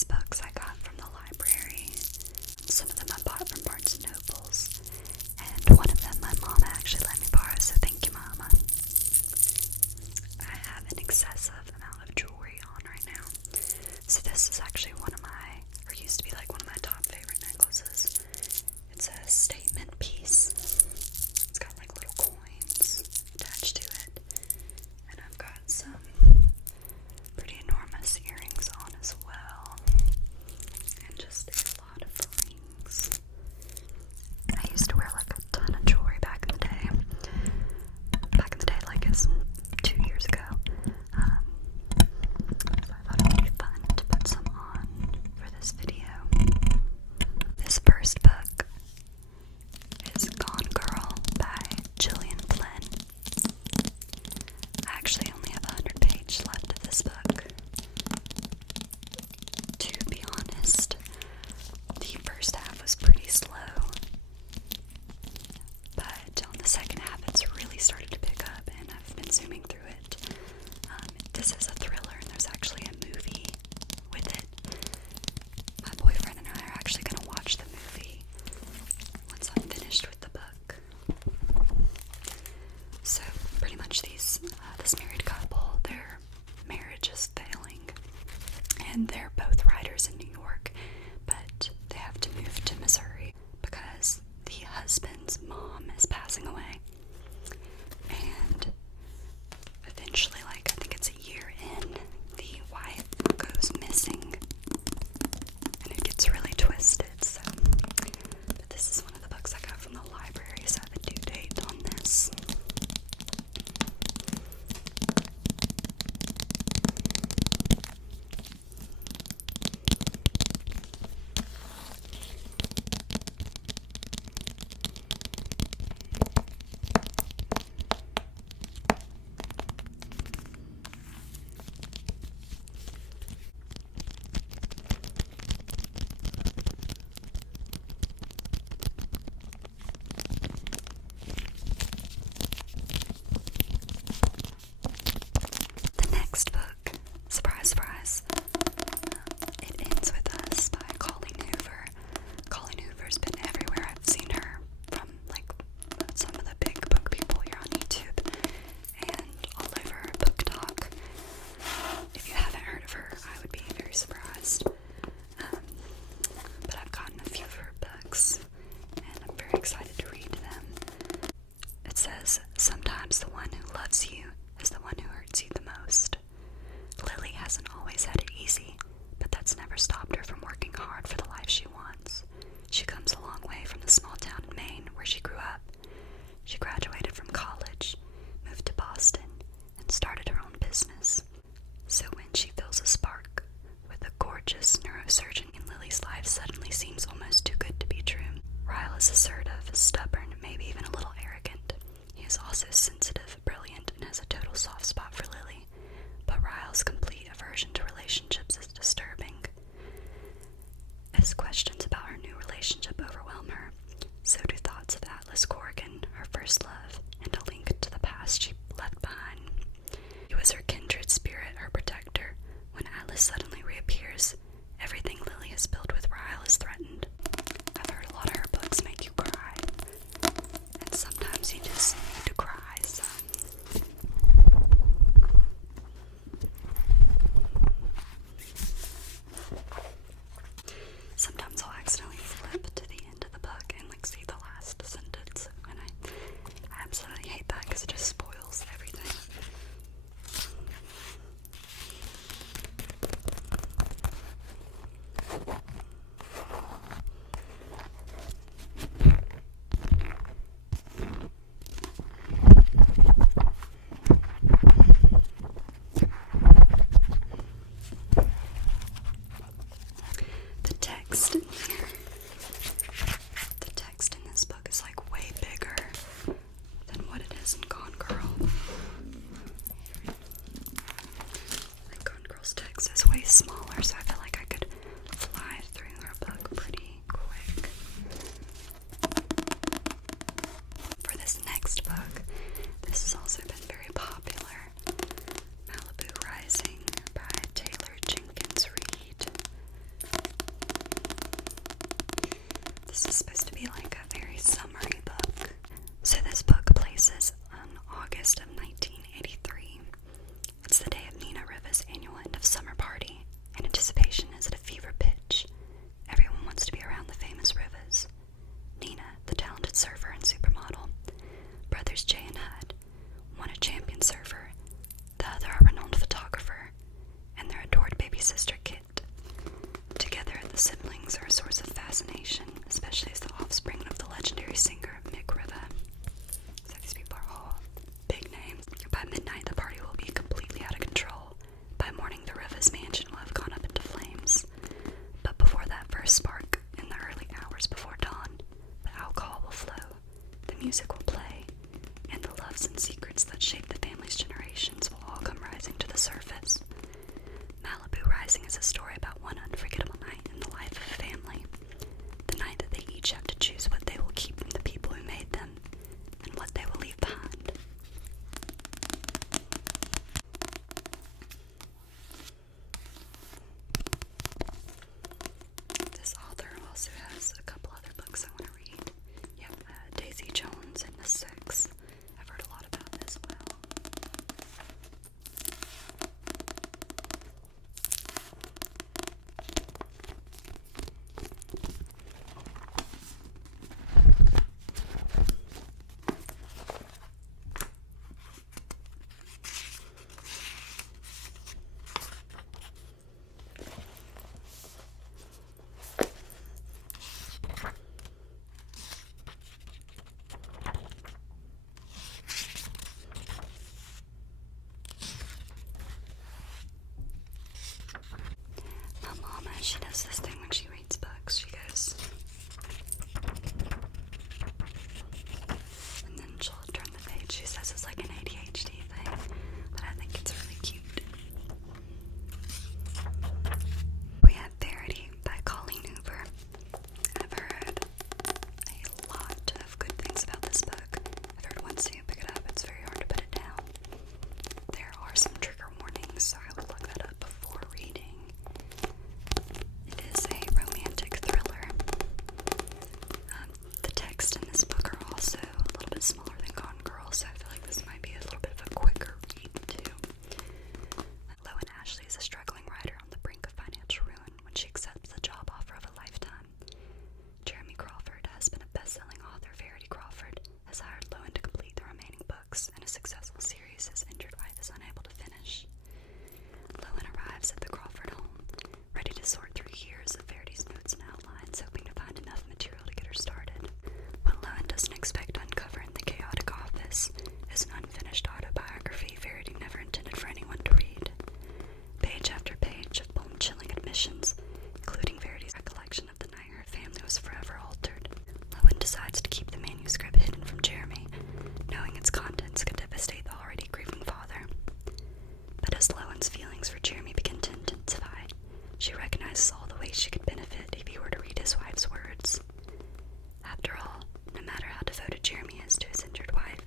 these books I got from the library. Some of them I bought from Barnes & Nobles, and one of them my mama actually let me borrow, so thank you, Mama. I have an excessive amount of jewelry on right now. So this is actually used to be like one of my top favorite necklaces. It's a statement piece. It's got like little coins attached to it. And I've got some pretty enormous earrings on as well. And just a lot of rings. I used to wear like a ton of jewelry back in the day. Back in the day, like it's 2 years ago. So I thought it would be fun to put some on for this video. This first book is Gone Girl by Gillian Flynn. I actually only have 100 pages left of this book. To be honest, the first half was pretty slow, but on the second half it's really started to pick up, and I've been zooming through it. This is a thriller, and there's actually a movie with it. My boyfriend and I are actually going to watch the movie once I'm finished with the book. So pretty much this married couple, their marriage is failing, and they're both writers in New York, but they have to move to Missouri because the husband's mom is passing away. And eventually, like I think it's a year in, the wife goes missing, and it gets really twisted. So, but this is one of the books I got from the library, so I have a due date on this. Next book, surprise, surprise, It Ends With Us by Colleen Hoover. Colleen Hoover's been everywhere. I've seen her from like some of the big book people here on YouTube and all over Book Talk. If you haven't heard of her, I would be very surprised. But I've gotten a few of her books, and I'm very excited to read them. It says, sometimes the one who loves you is the one who hurts you the most. Lily hasn't always had it easy, but that's never stopped her from working hard for the life she wants. She comes a long way from the small town in Maine where she grew up. She graduated from college, moved to Boston, and started her own business. So when she feels a spark with a gorgeous neurosurgeon in Lily's life suddenly seems almost too good to be true. Ryle is assertive, stubborn, maybe even a little arrogant. He is also sensitive, brilliant, and has a total soft spot for Lily. But Ryle's complete aversion to relationships is disturbing. As questions about her new relationship overwhelm her, so do thoughts of Atlas Corrigan, her first love, and a link to the past she left behind. He was her kindred spirit, her protector. When Atlas suddenly reappears, everything Lily has built with Ryle is threatened. I've heard a lot of her books make you cry, and sometimes you just need to cry, so. Sometimes I'll accidentally flip to the end of the book and like see the last sentence, and I absolutely hate that because it just spoils everything. The text in this book is like way bigger than what it is in Gone Girl. Like Gone Girl's text is way smaller, so I feel like I could fly through her book pretty quick. For this next book, this has also been very popular. Malibu Rising by Jenkins, Reid. sister Kit. Together, the siblings are a source of fascination, especially as the offspring of the legendary singer Mick Riva. So these people are all big names. By midnight, the party will be completely out of control. By morning, the Riva's mansion will have gone up into flames. But before that first spark, in the early hours before dawn, the alcohol will flow, the music will play, and the loves and secrets that shape the family's generations will all come rising to the surface. Malibu Rising is a story about one unforgettable night in the life of a family. The night that they each have to choose what they will keep from the people who made them, and what they will leave behind. This author also has a couple other books I want to read. Yep, Daisy Jones and Miss Six. I've heard a lot about as well. My mama, she does this thing when she reads books. She goes, and then she'll turn the page. She says it's like an ADHD thing, but I think it's really cute. We have Verity by Colleen Hoover. I've heard a lot of good things about this book. I've heard once you pick it up, it's very hard to put it down. There are some trigger warnings, so I would look that up before reading. It is a romantic thriller. The text in this book are also a little bit smaller than Gone Girl, so I feel like this might be a little bit of a quicker read, too. Lowen Ashley is a struggling writer on the brink of financial ruin when she accepts the job offer of a lifetime. Jeremy Crawford has been a best-selling author. Verity Crawford has hired Lowen to complete the remaining books, and a successful series his injured wife is unable to finish. Lowen arrives at the Crawford home, ready to sort through years of Verity's notes and outlines, hoping to find enough material to get her started. What Lowen doesn't expect to uncover in the chaotic office is an unfinished autobiography Verity never intended for anyone to read. Page after page of bone-chilling admissions, including Verity's recollection of the night her family was forever altered. Lowen decides to keep the manuscript hidden from Jeremy, knowing its contents could devastate the already grieving father. But as Lowen's feelings for Jeremy begin to intensify, she recognizes all the ways she could benefit if he were to read his wife's words. After all, no matter how devoted Jeremy is to his injured wife,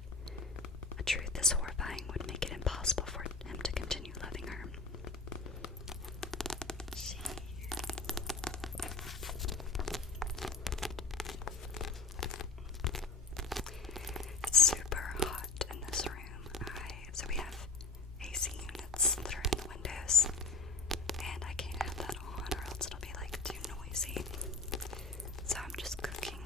a truth this horrifying would make it impossible for him to continue loving her. It's super hot in this room. So we have AC units that are in the windows, and I can't have that on or else it'll be like too noisy. So I'm just cooking.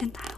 And that